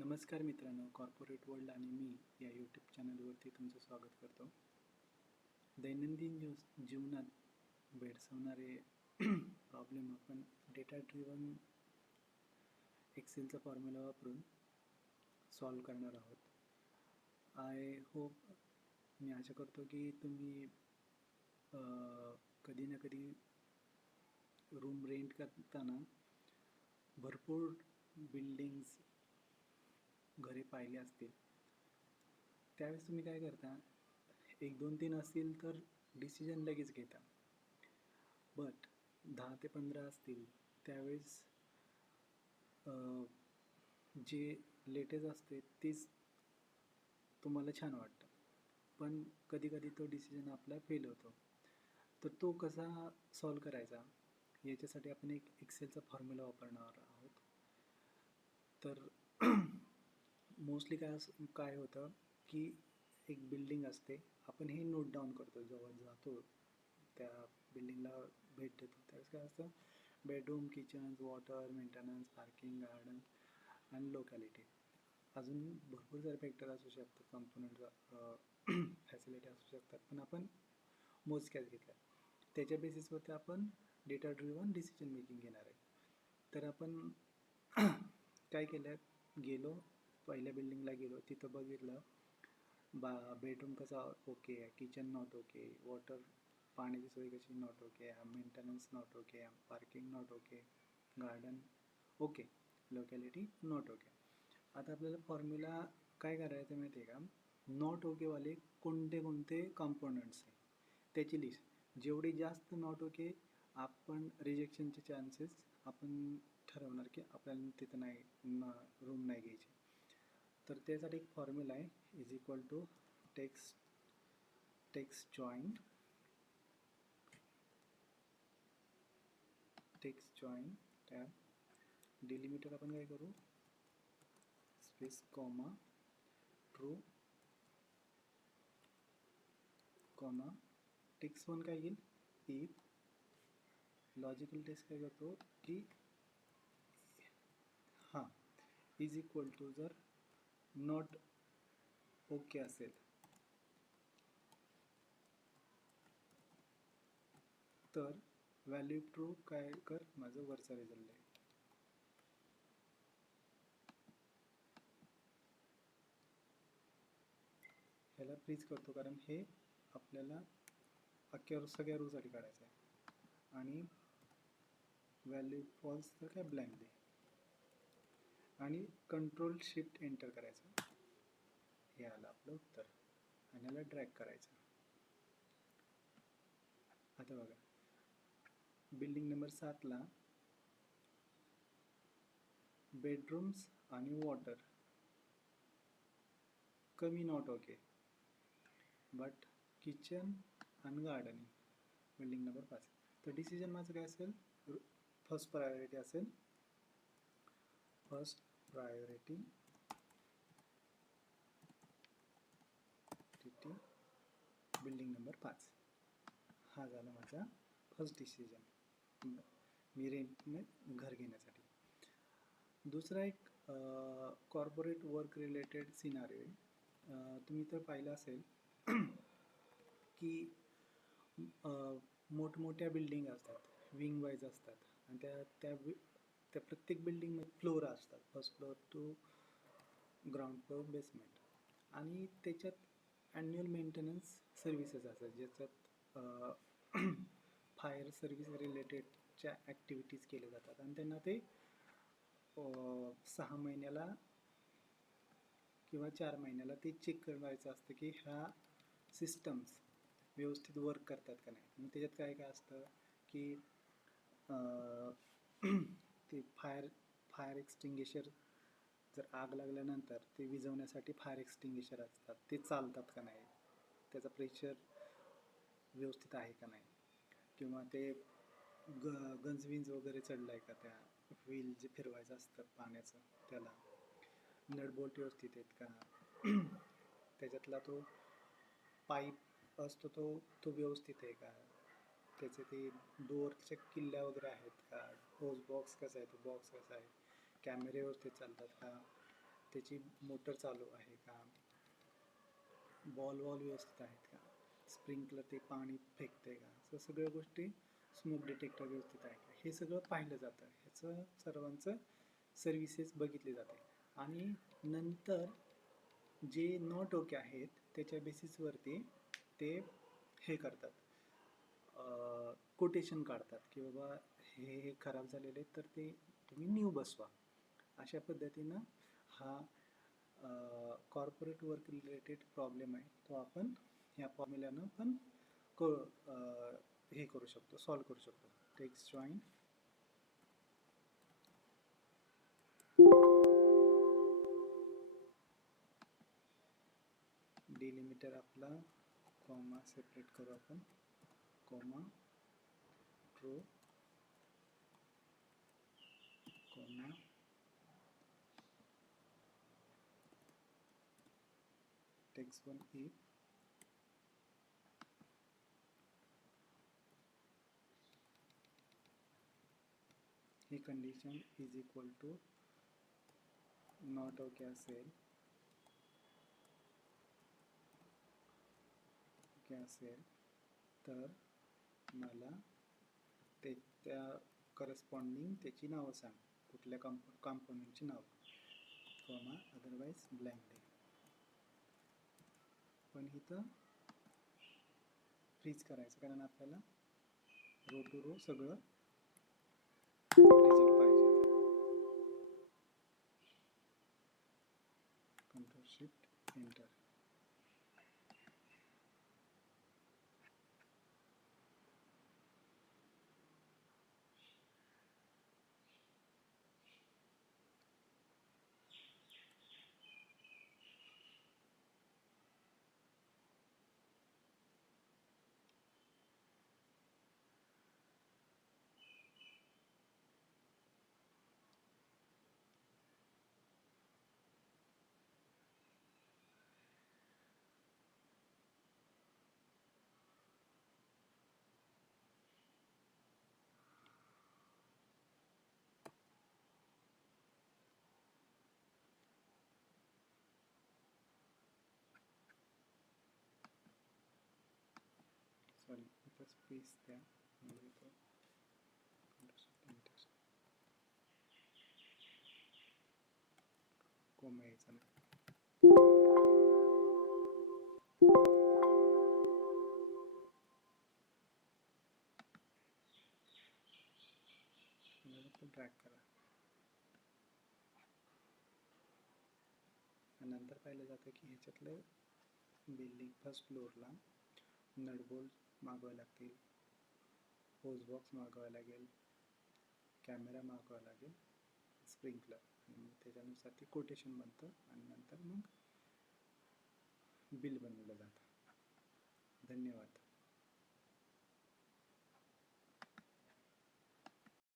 नमस्कार मित्रांनो, corporate world आणि मी या यूट्यूब चॅनलवरती तुमचं स्वागत करतो. दैनंदिन जीवनात भेडसावणारे प्रॉब्लेम आपण डेटा ड्रिव्हन एक्सेलचा फॉर्म्युला वापरून सॉल्व करणार आहोत. आय होप, मी आशा करतो की तुम्ही कधी ना कधी रूम रेंट करताना भरपूर बिल्डिंग्स घरे पाहिले असतील. त्यावेळेस तुम्ही काय करता, 1, 2, 3 असतील तर डिसिजन लगेच घेता. बट 10 ते 15 असतील त्यावेळेस जे लेटेस्ट असते तेच तुम्हाला छान वाटतं. पण कधी कधी तो डिसिजन आपला फेल होतो. तर तो कसा सॉल्व करायचा याच्यासाठी आपण एक एक्सेलचा फॉर्म्युला वापरणार आहोत. तर मोस्टली काय होतं की एक बिल्डिंग असते, आपण हे नोट डाऊन करतो जेव्हा जातो त्या बिल्डिंगला भेट देतो. त्यावेळेस काय असतं, bedroom, kitchen, water, maintenance, parking, garden आणि लोकॅलिटी. अजून भरपूर सारे फॅक्टर असू शकतात, कंपोनंट फॅसिलिटी असू शकतात, पण आपण मोजक्याच घेतल्या. त्याच्या बेसिसवरती आपण डेटा ड्रिव्हन डिसिजन मेकिंग घेणार आहे. तर आपण काय केलं, गेलो पहिल्या बिल्डिंगला गेलो, तिथं बघितलं बेडरूम कसा ओके आहे, किचन नॉट ओके, वॉटर पाण्याची सोय कशी नॉट ओके आहे, मेंटेनन्स नॉट ओके आहे, parking not okay, garden okay, locality not okay. आता आपल्याला फॉर्म्युला काय करायचं माहिती आहे का, नॉट ओकेवाले कोणते कोणते कॉम्पोनंट्स आहे त्याची लिस्ट. जेवढी जास्त नॉट ओके, आपण रिजेक्शनचे चान्सेस आपण ठरवणार की आपल्याला तिथं रूम नाही घ्यायची. तर त्यासाठी एक फॉर्म्युला आहे, is equal to text join tab delimiter आपण काय करू, space comma true comma text one काय येईल, इफ लॉजिकल टेस्ट काय करतो की हां इज इक्वल टू जर नॉट ओके असेल तर व्हॅल्यू ट्रू काय कर, माझं वरचा रिझल्ट आहे. ह्याला फ्रीज करतो कारण हे आपल्याला सगळ्या रूसाठी काढायचं आहे. आणि व्हॅल्यू फॉल्स तर काय ब्लँक दे आणि कंट्रोल शिफ्ट एंटर करायचं. हे आलं आपलं उत्तर आणि याला ड्रॅग करायचं. आता बघा, बिल्डिंग नंबर 7ला बेडरूम्स आणि वॉटर कमी नॉट ओके, बट किचन आणि गार्डनिंग बिल्डिंग नंबर 5. तर डिसिजन माझं काय असेल, फर्स्ट प्रायोरिटी असेल, फर्स्ट प्रायोरिटी बिल्डिंग नंबर 5. हा झाला माझा फर्स्ट डिसिजन मी रेंटने घर घेण्यासाठी. दुसरा एक कॉर्पोरेट वर्क रिलेटेड सिनारिओ आहे. तुम्ही तर पाहिलं असेल की मोठमोठ्या बिल्डिंग असतात, विंग वाईज असतात, आणि त्या प्रत्येक बिल्डिंगमध्ये फ्लोर असतात, first floor to ground floor basement. आणि त्याच्यात ॲन्युअल मेंटेनन्स सर्व्हिसेस असतात, ज्याच्यात फायर सर्व्हिस रिलेटेडच्या ॲक्टिव्हिटीज केल्या जातात. आणि त्यांना ते 6 महिन्याला किंवा 4 महिन्याला ते चेक करायचं असतं की ह्या सिस्टम्स व्यवस्थित वर्क करतात का नाही. मग त्याच्यात काय काय असतं की ते फायर एक्सटिंग्विशर, जर आग लागल्यानंतर ते विझवण्यासाठी फायर एक्सटिंग्विशर असतात, ते चालतात का नाही, त्याचं प्रेशर व्यवस्थित आहे का नाही, किंवा ते गंजविंज वगैरे चढलं आहे का, त्या व्हील जे फिरवायचं असतं पाण्याचं त्याला नट बोल्ट व्यवस्थित आहेत का, त्याच्यातला तो पाईप असतो तो व्यवस्थित आहे का, त्याचे ते डोअरच्या किल्ल्या वगैरे आहेत का, होज बॉक्स कसा आहे, तो बॉक्स कसा आहे, कॅमेरे व्यवस्थित चालतात का, त्याची मोटर चालू आहे का, बॉल व्यवस्थित आहेत का, स्प्रिंकलर ते पाणी फेकते का, असं सगळ्या गोष्टी, स्मोक डिटेक्टर व्यवस्थित आहे का, हे सगळं पाहिलं जातं. ह्याचं सर्वांचं सर्व्हिसेस बघितली जाते. आणि नंतर जे नॉट ओके आहेत त्याच्या बेसिसवरती ते हे करतात, कोटेशन काढतात की बाबा हे खराब झालेले तर ते तुम्ही न्यू बसवा. अशा पद्धतीनं हा कॉर्पोरेट वर्क रिलेटेड प्रॉब्लेम आहे तो आपण ह्या फॉर्म्युल्यानं पण हे करू शकतो, सॉल्व करू शकतो. टेक्स्ट जॉईन डिलिमिटर आपला कॉमा सेपरेट करू आपण, comma true, comma text one if ही condition is equal to not okay असेल, तर मला ते त्या करस्पॉन्डिंग त्याची नावं सांग, कुठल्या कॉम्पोनंटची नाव, कॉमा अदरवाईज ब्लँक दे. पण इथं फ्रीज करायचं कारण आपल्याला रो टू रो सगळं रिझल्ट पाहिजे. Control shift enter. सॉरी इथं स्पेस द्या, म्हणजे तो कोमा यायचा नाही. ड्रॅग करा. नंतर पाहिलं जातं की ह्याच्यातलं बिल्डिंग फर्स्ट फ्लोअरला नट बोल्ट मागवावे लागतील, होज बॉक्स मागवावा लागेल, कॅमेरा मागवावा लागेल, स्प्रिंकलर, आणि त्याच्यानुसार ते कोटेशन बनतं आणि नंतर मग बिल बनवलं जातं. धन्यवाद.